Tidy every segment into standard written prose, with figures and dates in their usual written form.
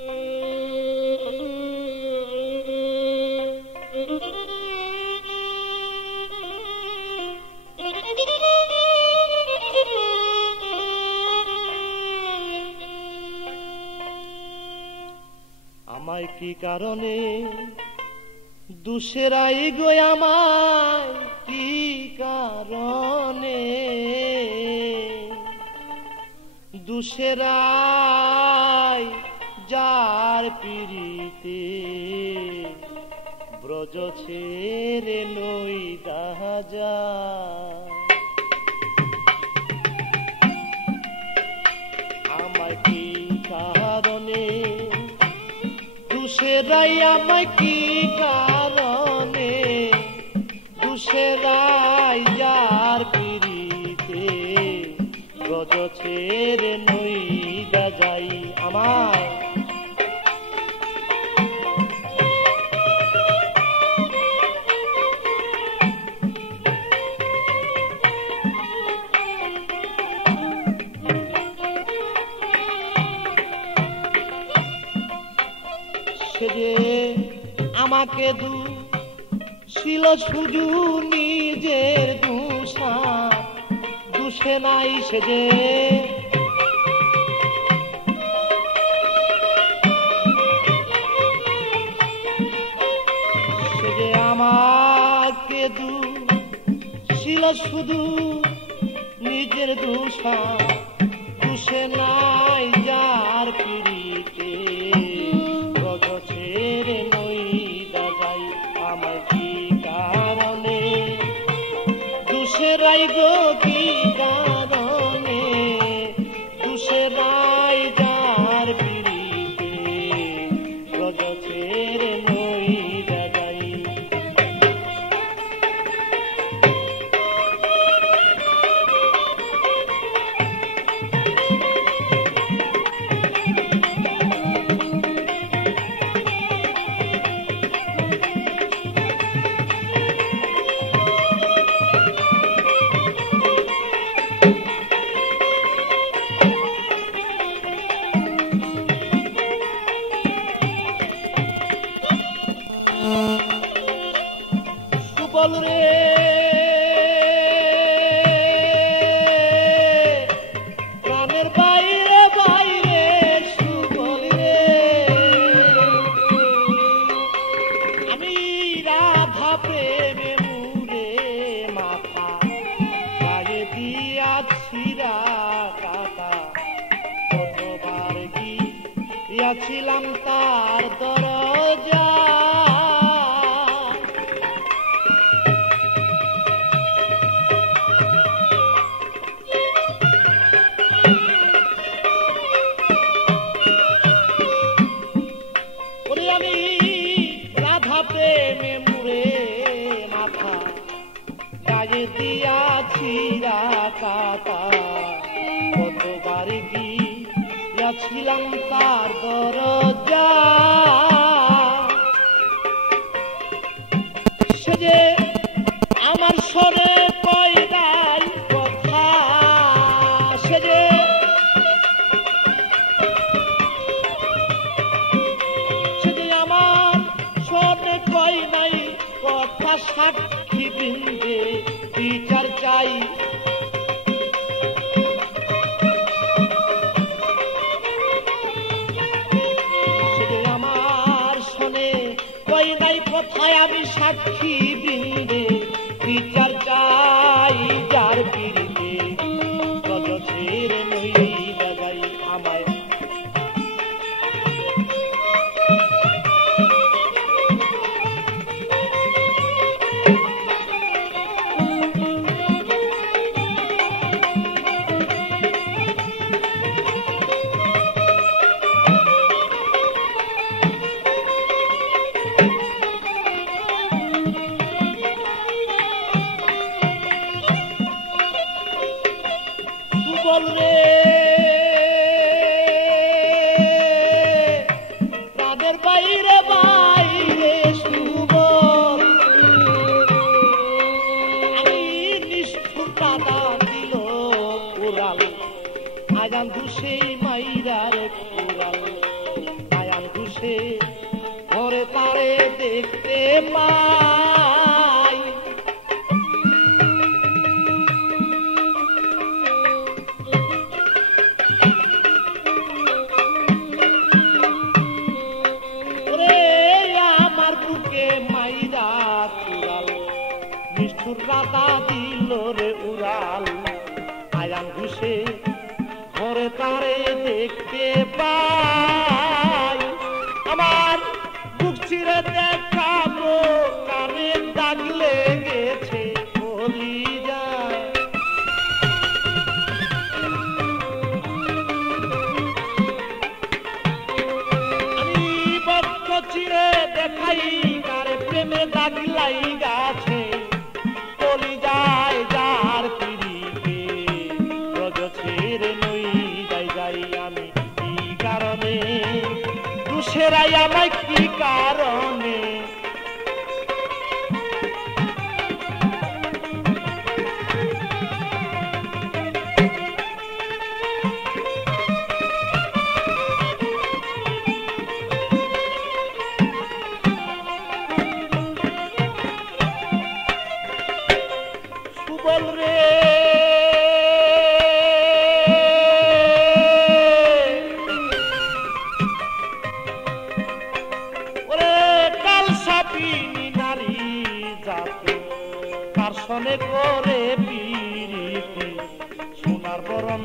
আমায় কি কারণে দুসরাই গো, আমায় কি কারণে দুসরাই যার পিরিতে ব্রজ ছেড়ে নই দাজা। আমায় কি কারণে দুসরাই, আমায় কি কারণে দুসরাই যার পিরিতে ব্রজ ছেড়ে নই দাজাই। আমায় সে যে আমাকে ছিল শুধু নিজের দুষা, দুষে নাই সে যে আমাকে ছিল শুধু নিজের দুষা, দুষে নাই যার পিরিতে ব্রজ ছেড়ে নই দাজাই। আমায় কি কারণে দুসরাই গো, কি কারণে দুসরাই যার পিরিতে ব্রজ ছেড়ে নই দাজাই। সুবল রে প্রাণের বাইরে বাইরে সুবল রে, আমি রাধা প্রেমে মুরে মাথা গায়ে দিয়াছি কাটা, কতবার গিয়াছিলাম তার দরজা। আমি রাধা প্রেমে মুরে মাথা গায়ে দিয়াছি কাটা, কতবার গিয়াছিলাম তার দরজা। সে যে আমার সরে কয়দাই কথা, সে যে আমার সরে কই নাই কথা, সাক্ষী বৃন্দে বিচার চাই। সে যে আমার শোনে কই নাই কথায়, আমি সাক্ষী বৃন্দে বিচার চাই। যার পিরিতে ব্রজ ছেড়ে নই দাজাই। আমায় ঘুষে ঘরে তারে দেখতে পাই। ওরে আমার বুকে মাইরা চুরাল নিষ্ঠুর রাতা দিল রে উড়াল। আয়ান ঘুষে ঘরে তারে দেখতে পাই। আমার বুক চিরে দেখাবো কানে দাগ লেগেছে কলিজায়। আমি বক্ষ চিরে দেখাই কারে প্রেমে দাগ লাইগাছে কলিজায়। যার পিড়িতে রজ ছেড়ে নই যাই যাই আমি কি কারণে, দুসেরাই আমায় কি কারণে। সুবল রে কারসনে করে পিরিতি সোনার বরণ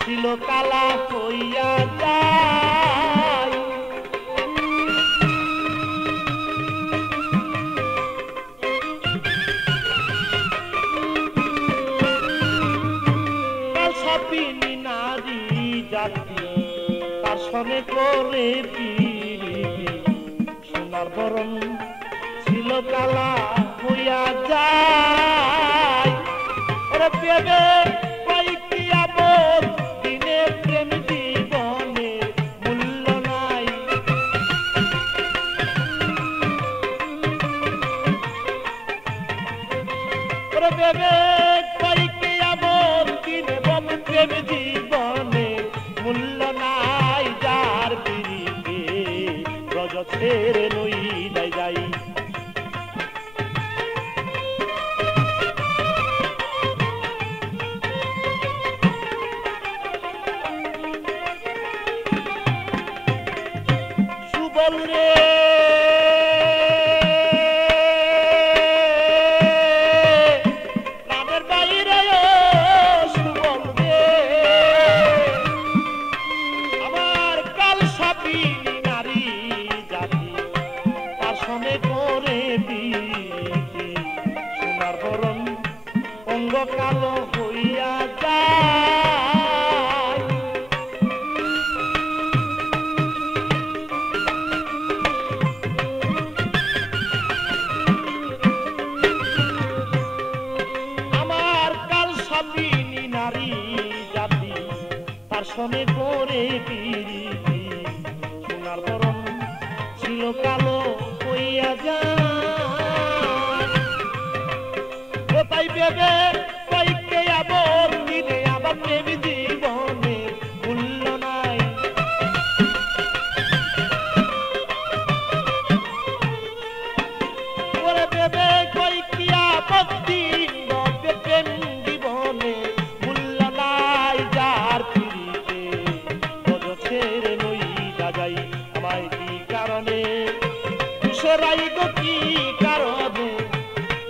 ছিল কালা হইয়া যায়। কালসাপিনী নারী জাতি কারসনে করে পিরিতি সোনার বরণ ছিল কালা হইয়া যায়। ওরে পেবে কয়েকটি আপদ দিনে প্রেম জীবনে মূল্য নাই। ওরে পেবে কয়েকটি আপদ দিনে প্রেম জীবনে মূল্য নাই। যার পিড়িতে রজ ছেড়ে নই যাই যাই। সুবল রে প্রাণের বাইরে সুবল রে আমার কালসাপিনী নারী জাতি তার সঙ্গে করে পিরিতি সোনার বরণ অঙ্গ কালো হইয়া যায়। নারী জাতি তার সঙ্গে করে পিরিতি সোনার বরণ ছিল কালো হইয়া যায়। তাই ভেবে কয়েককে আবার দিনে আবার প্রেম জীবনে মূল্য নাই। ওরে ভেবে কয়েকটি আপত্তি প্রেম জীবনে মূল্য নাই। যার পিড়িতে রজ ছেড়ে নই যাই আমায় কি কারণে, দুসেরাই গো কি কারণে,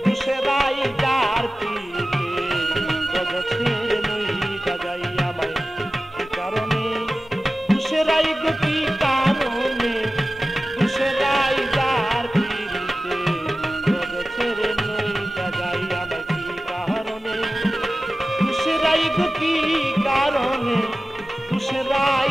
দুসেরাই যার পিড়িতে রজ ছেড়ে নই যাই আমায় কি কারণে, দুসেরাই গো কি কারণে, দুসেরাই যার পিড়িতে রজ ছেড়ে নই যাই আমায় কি কারণে, দুসেরাই গো কি কারণে, দুসেরাই